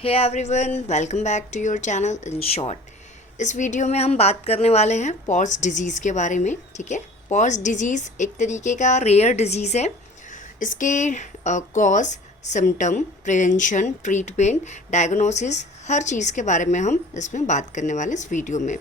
Hey everyone, welcome back to your channel in short. इस video में हम बात करने वाले हैं पॉट्स डिजीज़ के बारे में। ठीक है, पॉट्स डिजीज़ एक तरीके का रेयर डिजीज़ है। इसके cause, symptom, prevention, treatment, diagnosis, हर चीज़ के बारे में हम इसमें बात करने वाले इस वीडियो में।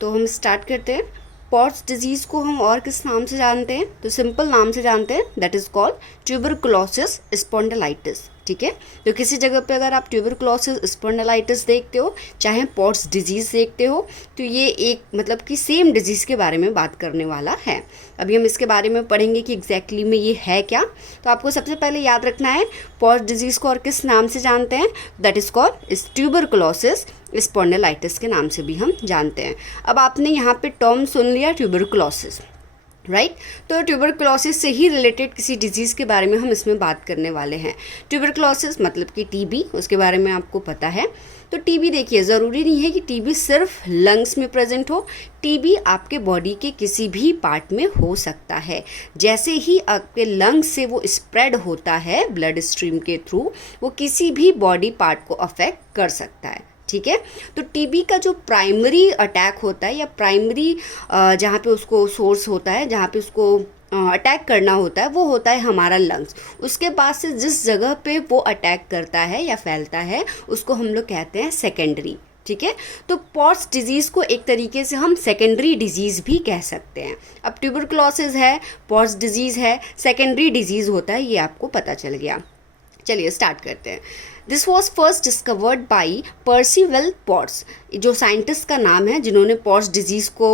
तो हम स्टार्ट करते हैं। पॉट्स डिजीज़ को हम और किस नाम से जानते हैं? तो सिंपल नाम से जानते हैं, that is called tuberculosis spondylitis. ठीक है, तो किसी जगह पे अगर आप ट्यूबरकुलोसिस स्पॉन्डिलाइटिस देखते हो, चाहे पॉट्स डिजीज़ देखते हो, तो ये एक मतलब कि सेम डिजीज़ के बारे में बात करने वाला है। अभी हम इसके बारे में पढ़ेंगे कि एग्जैक्टली में ये है क्या। तो आपको सबसे पहले याद रखना है पॉट्स डिजीज़ को और किस नाम से जानते हैं, that is called tuberculosis spondylitis के नाम से भी हम जानते हैं। अब आपने यहाँ पे टर्म सुन लिया ट्यूबरकुलोसिस, राइट। तो ट्यूबरकुलोसिस से ही रिलेटेड किसी डिजीज़ के बारे में हम इसमें बात करने वाले हैं। ट्यूबरकुलोसिस मतलब कि टीबी, उसके बारे में आपको पता है। तो टीबी देखिए, ज़रूरी नहीं है कि टीबी सिर्फ लंग्स में प्रेजेंट हो। टीबी आपके बॉडी के किसी भी पार्ट में हो सकता है। जैसे ही आपके लंग्स से वो स्प्रेड होता है ब्लड स्ट्रीम के थ्रू, वो किसी भी बॉडी पार्ट को अफेक्ट कर सकता है। ठीक है, तो टीबी का जो प्राइमरी अटैक होता है या प्राइमरी जहाँ पे उसको सोर्स होता है, जहाँ पे उसको अटैक करना होता है, वो होता है हमारा लंग्स। उसके बाद से जिस जगह पे वो अटैक करता है या फैलता है, उसको हम लोग कहते हैं सेकेंडरी। ठीक है, तो पॉट्स डिजीज़ को एक तरीके से हम सेकेंडरी डिजीज़ भी कह सकते हैं। अब ट्यूबरकुलोसिस है, पॉट्स डिजीज़ है, सेकेंडरी डिजीज़ होता है, ये आपको पता चल गया। चलिए स्टार्ट करते हैं। This was first discovered by Percival pots, जो साइंटिस्ट का नाम है जिन्होंने पॉट्स डिजीज़ को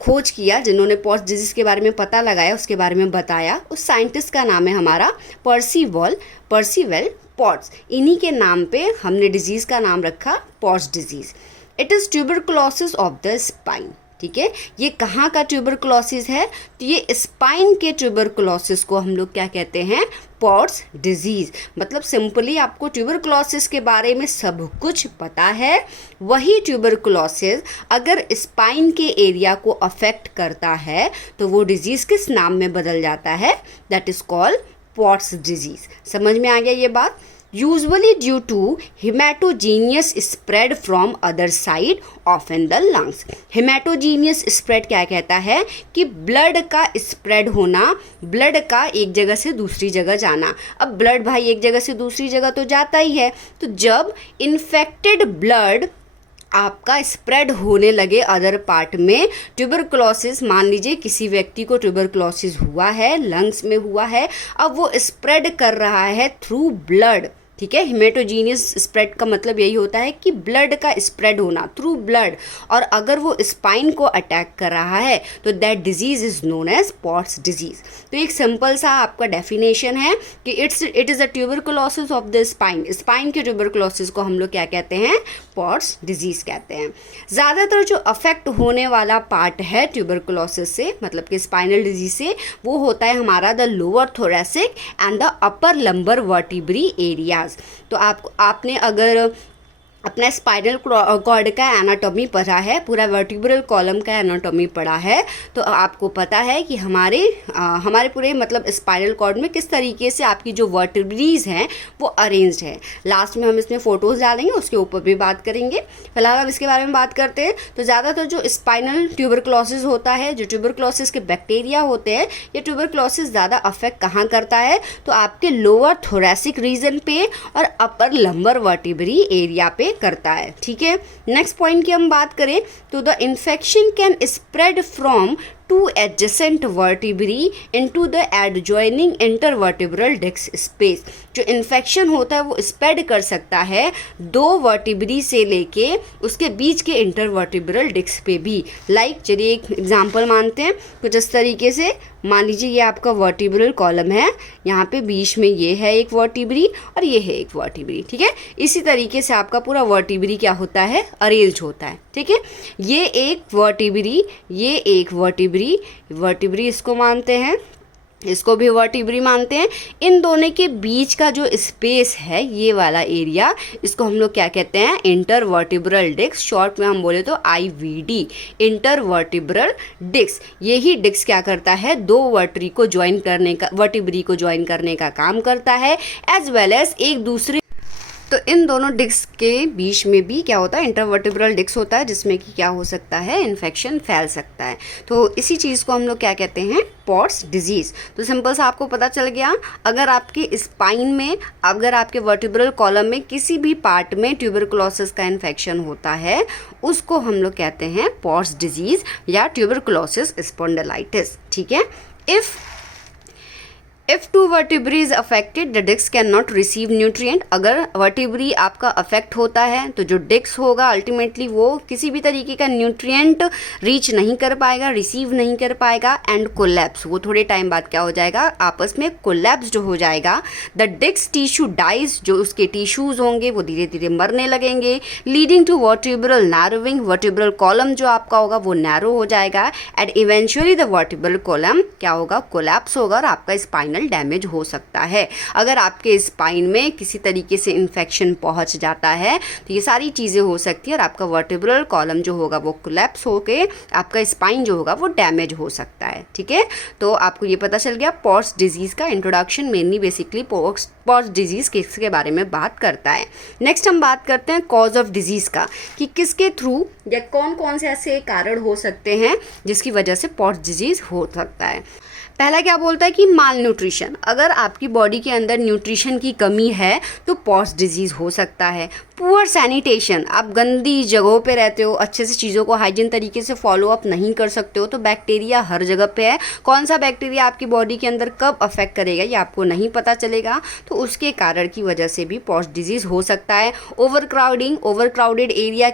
खोज किया, जिन्होंने पॉट्स डिजीज़ के बारे में पता लगाया, उसके बारे में बताया, उस साइंटिस्ट का नाम है हमारा पर्सिवल पॉट्स। इन्हीं के नाम पे हमने डिजीज़ का नाम रखा pots disease. It is tuberculosis of the spine. ठीक है, ये कहाँ का ट्यूबरकुलोसिस है? तो ये स्पाइन के ट्यूबरकुलोसिस को हम लोग क्या कहते हैं? Pots disease. मतलब सिंपली आपको ट्यूबरकुलोसिस के बारे में सब कुछ पता है। वही ट्यूबरकुलोसिस अगर स्पाइन के एरिया को अफेक्ट करता है तो वो डिजीज़ किस नाम में बदल जाता है? That is called pots disease. समझ में आ गया ये बात? Usually due to hematogenous spread from other side of in the lungs. Hematogenous spread क्या कहता है? कि ब्लड का स्प्रेड होना, ब्लड का एक जगह से दूसरी जगह जाना। अब ब्लड भाई एक जगह से दूसरी जगह तो जाता ही है, तो जब इन्फेक्टेड ब्लड आपका स्प्रेड होने लगे अदर पार्ट में, ट्यूबरकुलोसिस, मान लीजिए किसी व्यक्ति को ट्यूबरकुलोसिस हुआ है, लंग्स में हुआ है, अब वो स्प्रेड कर रहा है थ्रू ब्लड। ठीक है, हिमेटोजीनियस स्प्रेड का मतलब यही होता है कि ब्लड का स्प्रेड होना थ्रू ब्लड, और अगर वो स्पाइन को अटैक कर रहा है तो that disease is known as Pott's disease. तो एक सिंपल सा आपका डेफिनेशन है कि it is a tuberculosis of the spine. Spine के ट्यूबरकुलोसिस को हम लोग क्या कहते हैं? पॉट्स डिजीज़ कहते हैं। ज़्यादातर जो अफेक्ट होने वाला पार्ट है ट्यूबरकुलोसिस से, मतलब कि स्पाइनल डिजीज से, वो होता है हमारा the lower thoracic and the upper lumbar vertebrae area. तो आपने अगर अपना स्पाइनल कॉर्ड का एनाटॉमी पढ़ा है, पूरा वर्टिब्रल कॉलम का एनाटॉमी पढ़ा है, तो आपको पता है कि हमारे पूरे मतलब स्पाइनल कॉर्ड में किस तरीके से आपकी जो वर्टिब्रीज हैं वो अरेंज्ड है। लास्ट में हम इसमें फ़ोटोज़ डालेंगे, उसके ऊपर भी बात करेंगे। फिलहाल अब इसके बारे में बात करते हैं। तो ज़्यादातर जो स्पाइनल ट्यूबरकुलोसिस होता है, जो ट्यूबरकुलोसिस के बैक्टीरिया होते हैं, ये ट्यूबरकुलोसिस ज़्यादा अफेक्ट कहाँ करता है? तो आपके लोअर थोरेसिक रीजन पे और अपर लंबर वर्टिब्री एरिया पे करता है। ठीक है, नेक्स्ट पॉइंट की हम बात करें तो the infection can spread from two adjacent vertebrae into the adjoining intervertebral disc space. जो इन्फेक्शन होता है वो स्प्रेड कर सकता है दो वर्टिब्री से लेके उसके बीच के इंटरवर्टिब्रल डिस्क पे भी। लाइक चलिए एक एग्जांपल मानते हैं, कुछ इस तरीके से मान लीजिए ये आपका वर्टिब्रल कॉलम है, यहाँ पे बीच में ये है एक वर्टिब्री और ये है एक वर्टिब्री। ठीक है, इसी तरीके से आपका पूरा वर्टिब्री क्या होता है? अरेंज होता है। ठीक है, ये एक वर्टिब्री, ये एक वर्टिब्री इसको मानते हैं, इसको भी वर्टिब्री मानते हैं। इन दोनों के बीच का जो स्पेस है, ये वाला एरिया, इसको हम लोग क्या कहते हैं? Intervertebral disc. शॉर्ट में हम बोले तो IVD, इंटरवर्टिब्रल डिस्क। यही डिस्क क्या करता है? दो वर्टिब्री को ज्वाइन करने का काम करता है, एज वेल एज एक दूसरे तो इन दोनों डिस्क के बीच में भी क्या होता है, इंटरवर्टिब्रल डिस्क होता है, जिसमें कि क्या हो सकता है, इन्फेक्शन फैल सकता है। तो इसी चीज़ को हम लोग क्या कहते हैं, पॉट्स डिजीज़। तो सिंपल सा आपको पता चल गया, अगर आपके स्पाइन में, अगर आपके वर्टिब्रल कॉलम में किसी भी पार्ट में ट्यूबरकुलोसिस का इन्फेक्शन होता है, उसको हम लोग कहते हैं पॉट्स डिजीज़ या ट्यूबरकुलोसिस स्पॉन्डिलाइटिस। ठीक है। If two vertebrae is affected, the disc cannot receive nutrient। अगर वर्टिब्री आपका अफेक्ट होता है तो जो डिस्क होगा अल्टीमेटली वो किसी भी तरीके का न्यूट्रिएंट रीच नहीं कर पाएगा, रिसीव नहीं कर पाएगा, एंड कोलैप्स, वो थोड़े टाइम बाद क्या हो जाएगा, आपस में कोलैप्स जो हो जाएगा। द डिस्क टिश्यू डाइज, जो उसके टिश्यूज होंगे वो धीरे धीरे मरने लगेंगे, leading to vertebral narrowing. Vertebral column जो आपका होगा वो नैरो हो जाएगा, and eventually the vertebral column क्या होगा, कोलैप्स होगा और आपका स्पाइनल डैमेज हो सकता है। अगर आपके स्पाइन में किसी तरीके से इन्फेक्शन पहुंच जाता है तो ये सारी चीज़ें हो सकती है और आपका वर्टिब्रल कॉलम जो होगा वो कोलैप्स होके आपका स्पाइन जो होगा वो डैमेज हो सकता है। ठीक है। तो आपको ये पता चल गया पॉट्स डिजीज़ का introduction, mainly basically pots disease किसके बारे में बात करता है। नेक्स्ट हम बात करते हैं कॉज ऑफ डिजीज़ का, कि किसके थ्रू या कौन कौन से ऐसे कारण हो सकते हैं जिसकी वजह से पॉट्स डिजीज़ हो सकता है। पहला क्या बोलता है कि माल न्यूट्रिशन, अगर आपकी बॉडी के अंदर न्यूट्रिशन की कमी है तो पॉट्स डिजीज़ हो सकता है। पुअर सैनिटेशन, आप गंदी जगहों पे रहते हो, अच्छे से चीज़ों को हाइजीन तरीके से फॉलो अप नहीं कर सकते हो, तो बैक्टीरिया हर जगह पे है। कौन सा बैक्टीरिया आपकी बॉडी के अंदर कब अफेक्ट करेगा ये आपको नहीं पता चलेगा, तो उसके कारण की वजह से भी पॉट्स डिजीज़ हो सकता है। Over crowding, over crowded area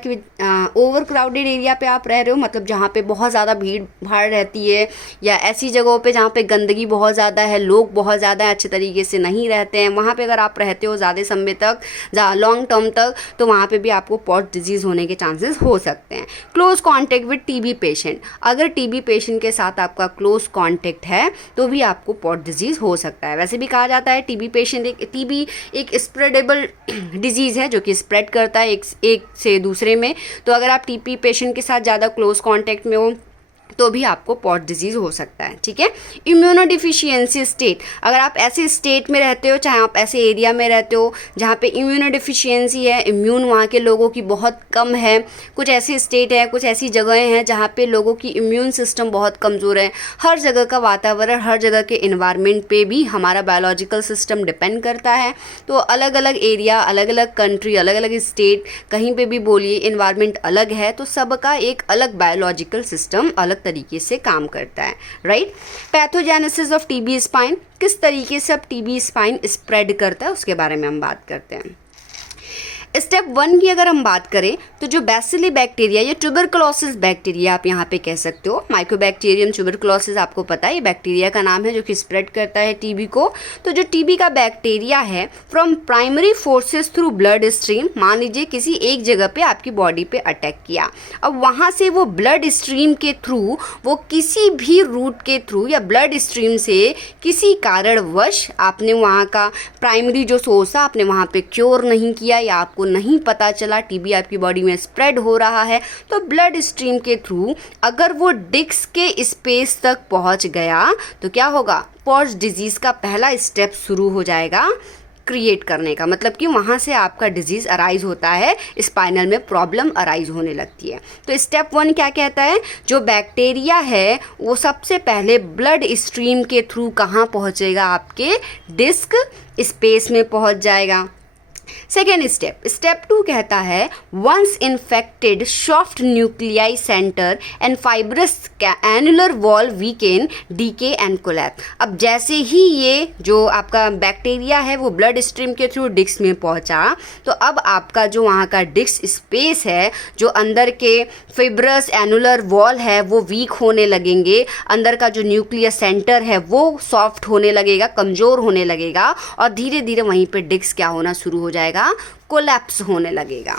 पे आप रह रहे हो, मतलब जहाँ पे बहुत ज़्यादा भीड़ भाड़ रहती है, या ऐसी जगहों पे जहाँ पे गंदगी बहुत ज़्यादा है, लोग बहुत ज़्यादा अच्छे तरीके से नहीं रहते हैं, वहाँ पे अगर आप रहते हो ज़्यादा समय तक, लॉन्ग टर्म तक, तो वहाँ पे भी आपको पॉट्स डिजीज़ होने के चांसेस हो सकते हैं। Close contact with TB patient, अगर टीबी पेशेंट के साथ आपका क्लोज कांटेक्ट है तो भी आपको पॉट्स डिजीज़ हो सकता है। वैसे भी कहा जाता है टीबी एक स्प्रेडेबल डिजीज़ है जो कि स्प्रेड करता है एक से दूसरे में। तो अगर आप टीबी पेशेंट के साथ ज़्यादा क्लोज कॉन्टैक्ट में हो तो भी आपको पॉट्स डिजीज़ हो सकता है। ठीक है। इम्यूनोडिफिशियंसी स्टेट, अगर आप ऐसे स्टेट में रहते हो, चाहे आप ऐसे एरिया में रहते हो जहाँ पे इम्यूनोडिफिशियंसी है, इम्यून वहाँ के लोगों की बहुत कम है, कुछ ऐसे स्टेट है, कुछ ऐसी जगहें हैं जहाँ पे लोगों की इम्यून सिस्टम बहुत कमज़ोर है। हर जगह का वातावरण, हर जगह के इन्वायरमेंट पे भी हमारा बायोलॉजिकल सिस्टम डिपेंड करता है। तो अलग अलग एरिया, अलग अलग कंट्री, अलग अलग स्टेट, कहीं पे भी बोलिए इन्वायरमेंट अलग है, तो सबका एक अलग बायोलॉजिकल सिस्टम अलग तरीके से काम करता है। Right. Pathogenesis of TB spine, किस तरीके से अब टीबी स्पाइन स्प्रेड करता है उसके बारे में हम बात करते हैं। स्टेप 1 की अगर हम बात करें तो जो बैसिली बैक्टीरिया या ट्यूबरकुलोसिस बैक्टीरिया आप यहाँ पे कह सकते हो, माइकोबैक्टीरियम ट्यूबरकुलोसिस आपको पता है ये बैक्टीरिया का नाम है जो कि स्प्रेड करता है टीबी को। तो जो टीबी का बैक्टीरिया है from primary forces through blood stream, मान लीजिए किसी एक जगह पे आपकी बॉडी पे अटैक किया, अब वहाँ से वो ब्लड स्ट्रीम के थ्रू, वो किसी भी रूट के थ्रू या ब्लड स्ट्रीम से किसी कारणवश आपने वहाँ का प्राइमरी जो सोर्स है आपने वहाँ पे क्योर नहीं किया, या आपको नहीं पता चला टीबी आपकी बॉडी में स्प्रेड हो रहा है, तो ब्लड स्ट्रीम के थ्रू अगर वो डिस्क के स्पेस तक पहुंच गया तो क्या होगा, पॉट्स डिजीज़ का पहला स्टेप शुरू हो जाएगा क्रिएट करने का। मतलब कि वहाँ से आपका डिजीज़ अराइज होता है, स्पाइनल में प्रॉब्लम अराइज होने लगती है। तो स्टेप 1 क्या कहता है, जो बैक्टीरिया है वो सबसे पहले ब्लड स्ट्रीम के थ्रू कहाँ पहुँचेगा, आपके डिस्क स्पेस में पहुँच जाएगा। सेकेंड स्टेप 2 कहता है once infected soft nuclei center and fibrous annular wall weaken decay and collapse. अब जैसे ही ये जो आपका बैक्टीरिया है वो ब्लड स्ट्रीम के थ्रू डिस्क में पहुंचा, तो अब आपका जो वहाँ का डिस्क स्पेस है, जो अंदर के फाइब्रस एनुलर वॉल है वो वीक होने लगेंगे, अंदर का जो न्यूक्लियस सेंटर है वो सॉफ्ट होने लगेगा, कमज़ोर होने लगेगा, और धीरे धीरे वहीं पे डिस्क क्या होना शुरू हो जाएगा, कोलैप्स होने लगेगा।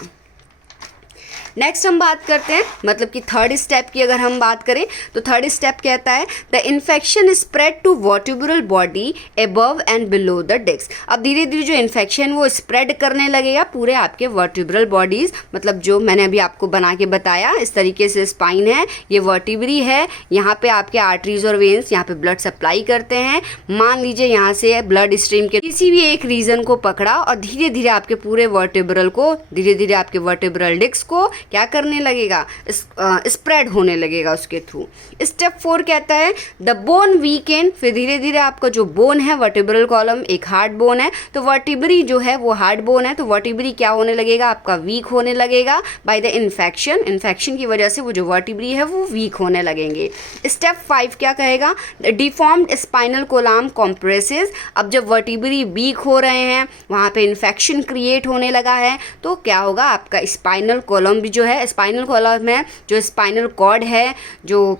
नेक्स्ट हम बात करते हैं मतलब कि थर्ड स्टेप की अगर हम बात करें तो थर्ड स्टेप कहता है the infection spread to vertebral body above and below the disc. अब धीरे धीरे जो इन्फेक्शन वो स्प्रेड करने लगेगा पूरे आपके वर्टिब्रल बॉडीज, मतलब जो मैंने अभी आपको बना के बताया इस तरीके से स्पाइन है, ये वर्टिब्री है, यहाँ पे आपके आर्टरीज और वेन्स यहाँ पे ब्लड सप्लाई करते हैं। मान लीजिए यहाँ से ब्लड स्ट्रीम के किसी भी एक रीजन को पकड़ा और धीरे धीरे आपके पूरे वर्टिब्रल को, धीरे धीरे आपके वर्टिब्रल डिस्क को क्या करने लगेगा, स्प्रेड होने लगेगा उसके थ्रू। स्टेप 4 कहता है द बोन वीकेंड, फिर धीरे धीरे आपका जो बोन है वर्टिब्रल कॉलम एक हार्ड बोन है, तो वर्टिब्री जो है वो हार्ड बोन है, तो वर्टिब्री क्या होने लगेगा, आपका वीक होने लगेगा बाय द इन्फेक्शन। इन्फेक्शन की वजह से वो जो वर्टिब्री है वो वीक होने लगेंगे। स्टेप 5 क्या कहेगा, डिफॉर्म्ड स्पाइनल कोलम कॉम्प्रेसेस। अब जब वर्टिब्री वीक हो रहे हैं, वहाँ पे इन्फेक्शन क्रिएट होने लगा है, तो क्या होगा, आपका स्पाइनल कॉलम भी जो है, स्पाइनल कॉलम है जो स्पाइनल कॉर्ड है, जो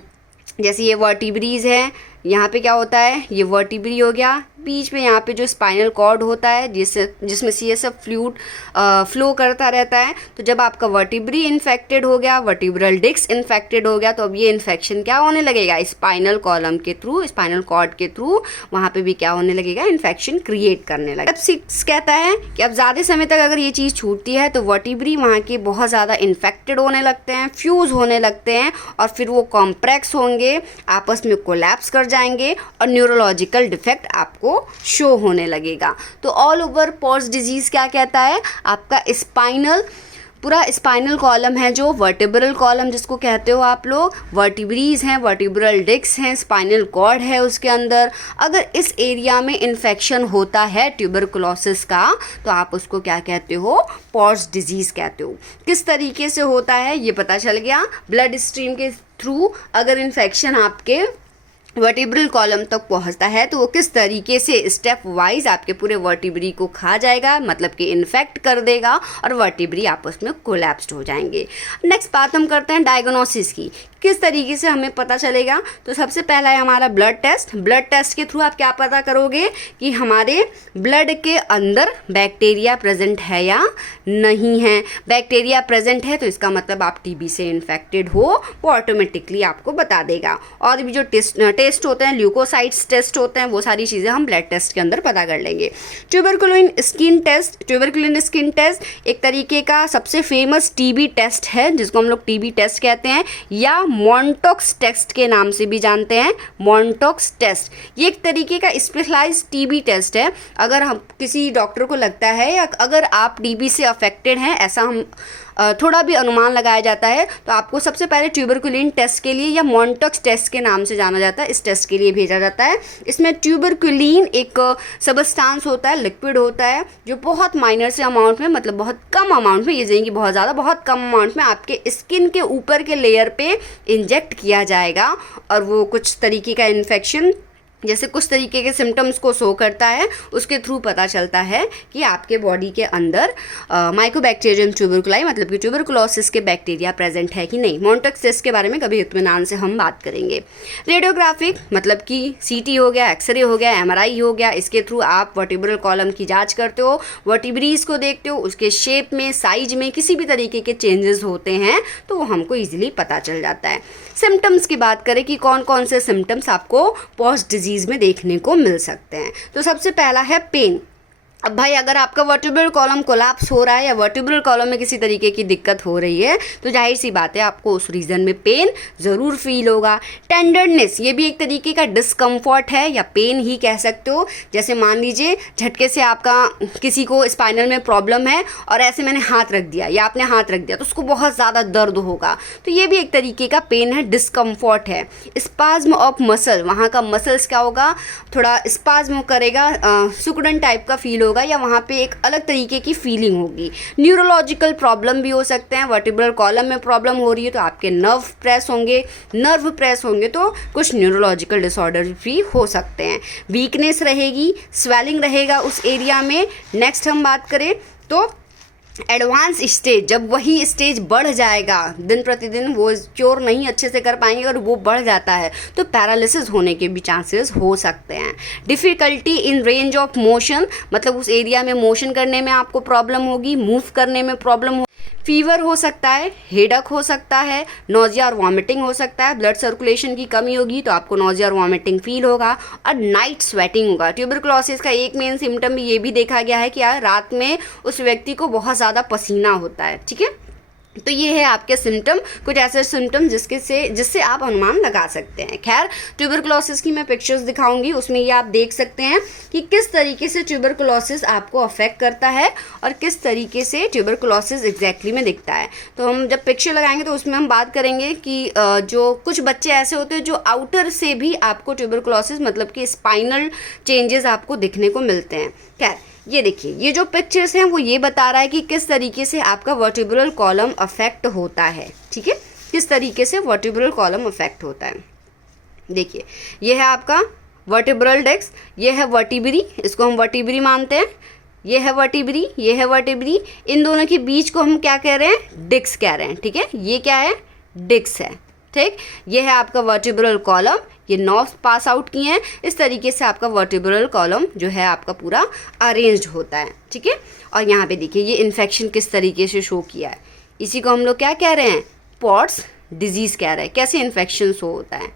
जैसे ये वर्टिब्रीज है, यहाँ पे क्या होता है, ये वर्टिब्री हो गया, बीच में यहाँ पे जो स्पाइनल कॉर्ड होता है जिसमें CSF फ्लूइड फ्लो करता रहता है। तो जब आपका वर्टिब्री इन्फेक्टेड हो गया, वर्टिब्रल डिस्क इन्फेक्टेड हो गया, तो अब ये इन्फेक्शन क्या होने लगेगा, स्पाइनल कॉलम के थ्रू, स्पाइनल कॉर्ड के थ्रू वहाँ पे भी क्या होने लगेगा, इन्फेक्शन क्रिएट करने लगेगा। स्टेप 6 कहता है कि अब ज़्यादा समय तक अगर ये चीज़ छूटती है तो वर्टिब्री वहाँ के बहुत ज़्यादा इन्फेक्टेड होने लगते हैं, फ्यूज़ होने लगते हैं और फिर वो कॉम्प्रेक्स होंगे, आपस में कोलैप्स कर जाएंगे और न्यूरोलॉजिकल डिफेक्ट आपको शो होने लगेगा। तो ऑल ओवर पॉर्स डिजीज़ क्या कहता है, आपका स्पाइनल, पूरा स्पाइनल कॉलम है जो वर्टिब्रल कॉलम जिसको कहते हो आप लोग, वर्टिब्रीज हैं, वर्टिब्रल डिस्क हैं, स्पाइनल कॉर्ड है उसके अंदर, अगर इस एरिया में इन्फेक्शन होता है ट्यूबरकुलोसिस का, तो आप उसको क्या कहते हो, पॉर्स डिजीज़ कहते हो। किस तरीके से होता है ये पता चल गया, ब्लड स्ट्रीम के थ्रू अगर इन्फेक्शन आपके वर्टिब्रल कॉलम तक पहुंचता है तो वो किस तरीके से स्टेप वाइज आपके पूरे वर्टिब्री को खा जाएगा, मतलब कि इन्फेक्ट कर देगा और वर्टिब्री आपस में कोलैप्स्ड हो जाएंगे। नेक्स्ट बात हम करते हैं डायग्नोसिस की, किस तरीके से हमें पता चलेगा। तो सबसे पहला है हमारा ब्लड टेस्ट। ब्लड टेस्ट के थ्रू आप क्या पता करोगे कि हमारे ब्लड के अंदर बैक्टीरिया प्रेजेंट है या नहीं है। बैक्टीरिया प्रेजेंट है तो इसका मतलब आप TB से इन्फेक्टेड हो, वो ऑटोमेटिकली आपको बता देगा। और भी जो टेस्ट होते हैं, ल्यूकोसाइट्स टेस्ट होते हैं, वो सारी चीज़ें हम ब्लड टेस्ट के अंदर पता कर लेंगे। Tuberculin skin test, tuberculin skin test एक तरीके का सबसे फेमस TB टेस्ट है जिसको हम लोग TB टेस्ट कहते हैं या मॉन्टॉक्स टेस्ट के नाम से भी जानते हैं। मॉन्टॉक्स टेस्ट ये एक तरीके का स्पेशलाइज्ड TB टेस्ट है। अगर हम किसी डॉक्टर को लगता है या अगर आप TB से अफेक्टेड हैं, ऐसा हम थोड़ा भी अनुमान लगाया जाता है, तो आपको सबसे पहले ट्यूबरकुलिन टेस्ट के लिए या मॉन्टॉक्स टेस्ट के नाम से जाना जाता है, इस टेस्ट के लिए भेजा जाता है। इसमें ट्यूबरकुलिन एक सबस्टांस होता है, लिक्विड होता है, जो बहुत माइनर से अमाउंट में, मतलब बहुत कम अमाउंट में, ये जाएंगे बहुत ज़्यादा, बहुत कम अमाउंट में आपके स्किन के ऊपर के लेयर पे इंजेक्ट किया जाएगा और वो कुछ तरीके का इन्फेक्शन, जैसे कुछ तरीके के सिम्टम्स को शो करता है, उसके थ्रू पता चलता है कि आपके बॉडी के अंदर माइकोबैक्टीरियम ट्यूबरकुलाई, मतलब कि ट्यूबरकुलोसिस के बैक्टीरिया प्रेजेंट है कि नहीं। मॉन्टॉक्स टेस्ट के बारे में कभी इत्मीनान से हम बात करेंगे। रेडियोग्राफिक मतलब कि CT हो गया, एक्सरे हो गया, MRI हो गया, इसके थ्रू आप वर्टिब्रल कॉलम की जांच करते हो, वर्टिब्रीज को देखते हो, उसके शेप में, साइज में किसी भी तरीके के चेंजेस होते हैं तो वो हमको ईजिली पता चल जाता है। सिम्टम्स की बात करें कि कौन कौन से सिम्टम्स आपको पॉज डिजीज़ में देखने को मिल सकते हैं, तो सबसे पहला है पेन। अब भाई अगर आपका वर्टिब्रल कॉलम कोलैप्स हो रहा है या वर्टिब्रल कॉलम में किसी तरीके की दिक्कत हो रही है तो जाहिर सी बात है आपको उस रीजन में पेन ज़रूर फील होगा। टेंडरनेस ये भी एक तरीके का डिस्कम्फर्ट है या पेन ही कह सकते हो। जैसे मान लीजिए झटके से आपका किसी को स्पाइनल में प्रॉब्लम है और ऐसे मैंने हाथ रख दिया या आपने हाथ रख दिया तो उसको बहुत ज़्यादा दर्द होगा, तो ये भी एक तरीके का पेन है, डिस्कम्फर्ट है। स्पाज्म ऑफ मसल, वहाँ का मसल्स क्या होगा, थोड़ा स्पाज्म करेगा, सुकड़न टाइप का फील होगा या वहाँ पे एक अलग तरीके की फीलिंग होगी। न्यूरोलॉजिकल प्रॉब्लम भी हो सकते हैं, वर्टिब्रल कॉलम में प्रॉब्लम हो रही है तो आपके नर्व प्रेस होंगे तो कुछ न्यूरोलॉजिकल डिसऑर्डर भी हो सकते हैं। वीकनेस रहेगी, स्वेलिंग रहेगा उस एरिया में। नेक्स्ट हम बात करें तो एडवांस स्टेज, जब वही स्टेज बढ़ जाएगा, दिन प्रतिदिन वो क्योर नहीं अच्छे से कर पाएंगे और वो बढ़ जाता है तो पैरालिसिस होने के भी चांसेस हो सकते हैं। Difficulty in range of motion, मतलब उस एरिया में मोशन करने में आपको प्रॉब्लम होगी, मूव करने में प्रॉब्लम होगी। फीवर हो सकता है, हेडक हो सकता है, नोजिया और वॉमिटिंग हो सकता है, ब्लड सर्कुलेशन की कमी होगी तो आपको नोजिया और वॉमिटिंग फील होगा, और नाइट स्वेटिंग होगा। ट्यूबरकुलोसिस का एक मेन सिम्टम भी ये भी देखा गया है कि यार रात में उस व्यक्ति को बहुत ज़्यादा पसीना होता है। ठीक है, तो ये है आपके सिम्टम, कुछ ऐसे सिम्टम जिससे आप अनुमान लगा सकते हैं। खैर, ट्यूबरकुलोसिस की मैं पिक्चर्स दिखाऊंगी, उसमें ये आप देख सकते हैं कि किस तरीके से ट्यूबरकुलोसिस आपको अफेक्ट करता है और किस तरीके से ट्यूबरकुलोसिस एग्जैक्टली में दिखता है। तो हम जब पिक्चर लगाएंगे तो उसमें हम बात करेंगे कि जो कुछ बच्चे ऐसे होते हैं जो आउटर से भी आपको ट्यूबरकुलोसिस मतलब कि स्पाइनल चेंजेस आपको दिखने को मिलते हैं। खैर, ये देखिए, ये जो पिक्चर्स हैं वो ये बता रहा है कि किस तरीके से आपका वर्टिब्रल कॉलम अफेक्ट होता है। ठीक है, किस तरीके से वर्टिब्रल कॉलम अफेक्ट होता है। देखिए, ये है आपका वर्टिब्रल डिस्क, ये है वर्टिब्री, इसको हम वर्टिब्री मानते हैं, ये है वर्टिब्री, ये है वर्टिब्री, इन दोनों के बीच को हम क्या कह रहे हैं, डिस्क कह रहे हैं। ठीक है, ये क्या है, डिस्क है। ठीक, ये है आपका वर्टिब्रल कॉलम, ये नर्व्स पास आउट किए हैं। इस तरीके से आपका वर्टिब्रल कॉलम जो है आपका पूरा अरेंज्ड होता है। ठीक है, और यहाँ पे देखिए ये इन्फेक्शन किस तरीके से शो किया है, इसी को हम लोग क्या कह रहे हैं, पॉट्स डिजीज़ कह रहे हैं, कैसे इन्फेक्शन शो होता है।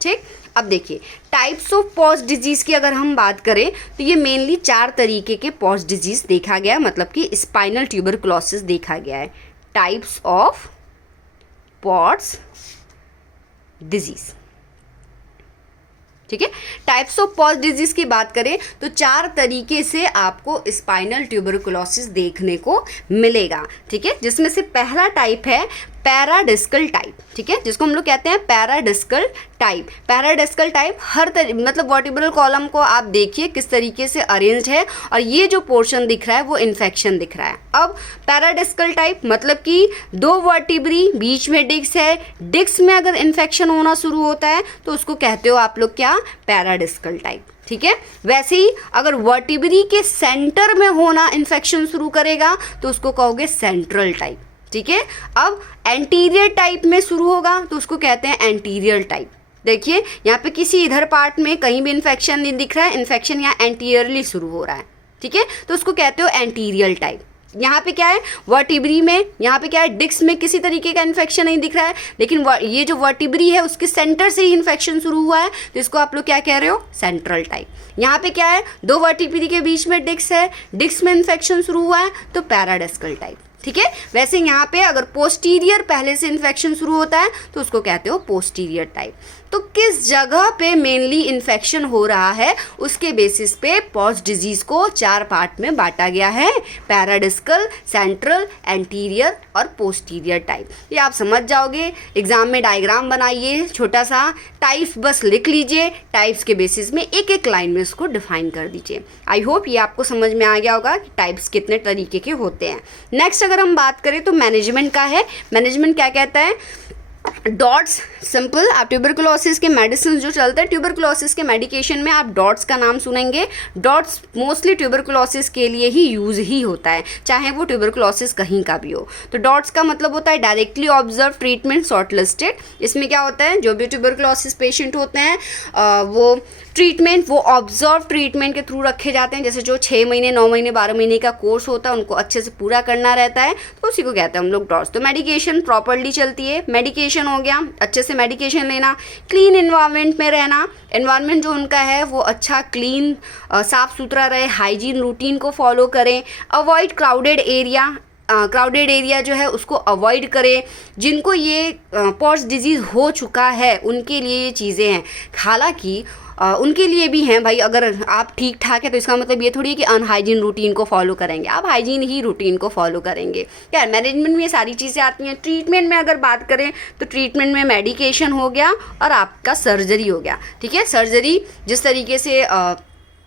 ठीक, अब देखिए टाइप्स ऑफ पॉट्स डिजीज़ की अगर हम बात करें तो ये मेनली 4 तरीके के पॉट्स डिजीज़ देखा गया है, मतलब कि स्पाइनल ट्यूबरकुलोसिस देखा गया है। टाइप्स ऑफ पॉट्स डिजीज़, ठीक है। टाइप्स ऑफ पॉट्स डिजीज की बात करें तो 4 तरीके से आपको स्पाइनल ट्यूबरकुलोसिस देखने को मिलेगा। ठीक है, जिसमें से पहला टाइप है पैराडिस्कल टाइप। ठीक है, जिसको हम लोग कहते हैं पैराडिस्कल टाइप। पैराडिस्कल टाइप मतलब वर्टिब्रल कॉलम को आप देखिए किस तरीके से अरेंज्ड है और ये जो पोर्शन दिख रहा है वो इन्फेक्शन दिख रहा है। अब पैराडिस्कल टाइप मतलब कि 2 वर्टिब्री, बीच में डिस्क है, डिस्क में अगर इन्फेक्शन होना शुरू होता है तो उसको कहते हो आप लोग क्या, पैराडिस्कल टाइप। ठीक है, वैसे ही अगर वर्टिब्री के सेंटर में होना इन्फेक्शन शुरू करेगा तो उसको कहोगे सेंट्रल टाइप। ठीक है, अब एंटीरियर टाइप में शुरू होगा तो उसको कहते हैं एंटीरियर टाइप। देखिए यहाँ पे किसी इधर पार्ट में कहीं भी इन्फेक्शन नहीं दिख रहा है, इन्फेक्शन यहाँ एंटीरियरली शुरू हो रहा है। ठीक है, तो उसको कहते हो एंटीरियर टाइप। यहाँ पे क्या है, वर्टिब्री में यहाँ पे क्या है, डिस्क में किसी तरीके का इन्फेक्शन नहीं दिख रहा है, लेकिन ये जो वर्टिब्री है उसके सेंटर से ही इन्फेक्शन शुरू हुआ है तो इसको आप लोग क्या कह रहे हो, सेंट्रल टाइप। यहाँ पे क्या है, 2 वर्टिब्री के बीच में डिस्क है, डिस्क में इन्फेक्शन शुरू हुआ है तो पैराडिस्कल टाइप। ठीक है, वैसे यहाँ पे अगर पोस्टीरियर पहले से इन्फेक्शन शुरू होता है तो उसको कहते हो पोस्टीरियर टाइप। तो किस जगह पे मेनली इन्फेक्शन हो रहा है उसके बेसिस पे पॉट्स डिजीज को 4 पार्ट में बांटा गया है, पैराडिस्कल, सेंट्रल, एंटीरियर और पोस्टीरियर टाइप। ये आप समझ जाओगे, एग्जाम में डायग्राम बनाइए छोटा सा, टाइप्स बस लिख लीजिए, टाइप्स के बेसिस में एक एक लाइन में उसको डिफाइन कर दीजिए। आई होप ये आपको समझ में आ गया होगा कि टाइप्स कितने तरीके के होते हैं। नेक्स्ट अगर हम बात करें तो मैनेजमेंट का है। मैनेजमेंट क्या कहता है, डॉट्स, सिंपल। आप ट्यूबरकुलोसिस के मेडिसिन जो चलते हैं, ट्यूबरकुलोसिस के मेडिकेशन में आप डॉट्स का नाम सुनेंगे। डॉट्स मोस्टली ट्यूबरकुलोसिस के लिए ही यूज ही होता है, चाहे वो ट्यूबरकुलोसिस कहीं का भी हो। तो डॉट्स का मतलब होता है directly observe treatment short listed. इसमें क्या होता है, जो भी ट्यूबरकुलोसिस पेशेंट होते हैं वो ट्रीटमेंट वो ऑब्जर्व ट्रीटमेंट के थ्रू रखे जाते हैं। जैसे जो 6 महीने, 9 महीने, 12 महीने का कोर्स होता है उनको अच्छे से पूरा करना रहता है, तो उसी को कहते हैं हम लोग डॉट्स। तो मेडिकेशन प्रॉपरली चलती है, मेडिकेशन हो गया, अच्छे से मेडिकेशन लेना, क्लीन इन्वायरमेंट में रहना, इन्वायरमेंट जो उनका है वो अच्छा क्लीन साफ़ सुथरा रहे, हाइजीन रूटीन को फॉलो करें, अवॉइड क्राउडेड एरिया जो है उसको अवॉइड करें। जिनको ये पॉट्स डिजीज़ हो चुका है उनके लिए ये चीज़ें हैं, हालांकि उनके लिए भी हैं भाई। अगर आप ठीक ठाक है तो इसका मतलब ये थोड़ी है कि अनहाइजीन रूटीन को फॉलो करेंगे, आप हाइजीन ही रूटीन को फॉलो करेंगे। यार मैनेजमेंट में ये सारी चीज़ें आती हैं। ट्रीटमेंट में अगर बात करें तो ट्रीटमेंट में मेडिकेशन हो गया और आपका सर्जरी हो गया। ठीक है, सर्जरी जिस तरीके से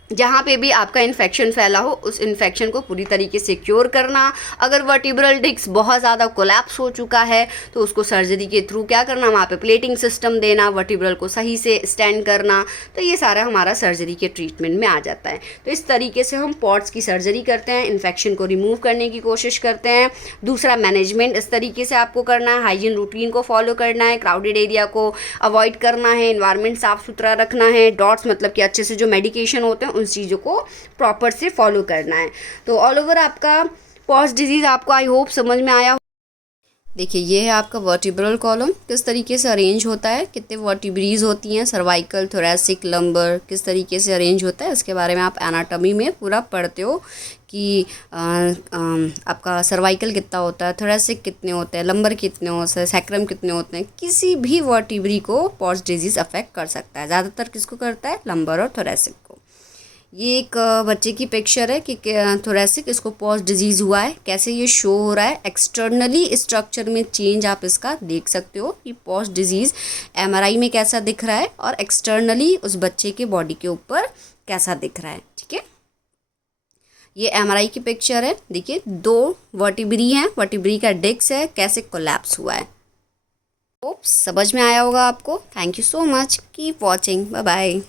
जहाँ पे भी आपका इन्फेक्शन फैला हो उस इन्फेक्शन को पूरी तरीके से क्योर करना। अगर वर्टिब्रल डिस्क बहुत ज़्यादा कोलैप्स हो चुका है तो उसको सर्जरी के थ्रू क्या करना, वहाँ पे प्लेटिंग सिस्टम देना, वर्टिब्रल को सही से स्टैंड करना। तो ये सारा हमारा सर्जरी के ट्रीटमेंट में आ जाता है। तो इस तरीके से हम पॉट्स की सर्जरी करते हैं, इन्फेक्शन को रिमूव करने की कोशिश करते हैं। दूसरा मैनेजमेंट इस तरीके से आपको करना है, हाइजीन रूटीन को फॉलो करना है, क्राउडेड एरिया को अवॉइड करना है, इन्वायरमेंट साफ़ सुथरा रखना है। डॉट्स मतलब कि अच्छे से जो मेडिकेशन होते हैं उन चीज़ों को प्रॉपर से फॉलो करना है। तो ऑल ओवर आपका पॉट्स डिजीज़ आपको आई होप समझ में आया। देखिए ये है आपका वर्टिब्रल कॉलम किस तरीके से अरेंज होता है, कितने वर्टिब्रीज होती हैं, सर्वाइकल, थोरैसिक, लंबर किस तरीके से अरेंज होता है, इसके बारे में आप एनाटॉमी में पूरा पढ़ते हो कि आपका सर्वाइकल कितना होता है, थोरैसिक कितने होते हैं, लंबर कितने होते हैं, सैक्रम कितने होते हैं। किसी भी वर्टिब्री को पॉट्स डिजीज़ अफेक्ट कर सकता है। ज़्यादातर किसको करता है, लंबर और थोरैसिक को। ये एक बच्चे की पिक्चर है कि थोरैसिक, इसको पॉट्स डिजीज़ हुआ है। कैसे ये शो हो रहा है, एक्सटर्नली स्ट्रक्चर में चेंज आप इसका देख सकते हो कि पॉट्स डिजीज़ एमआरआई में कैसा दिख रहा है और एक्सटर्नली उस बच्चे के बॉडी के ऊपर कैसा दिख रहा है। ठीक है, ये एमआरआई की पिक्चर है। देखिए 2 वर्टिब्री हैं, वर्टिब्री का डिस्क है, कैसे कोलैप्स हुआ है। होप समझ में आया होगा आपको। Thank you so much, keep watching, bye bye.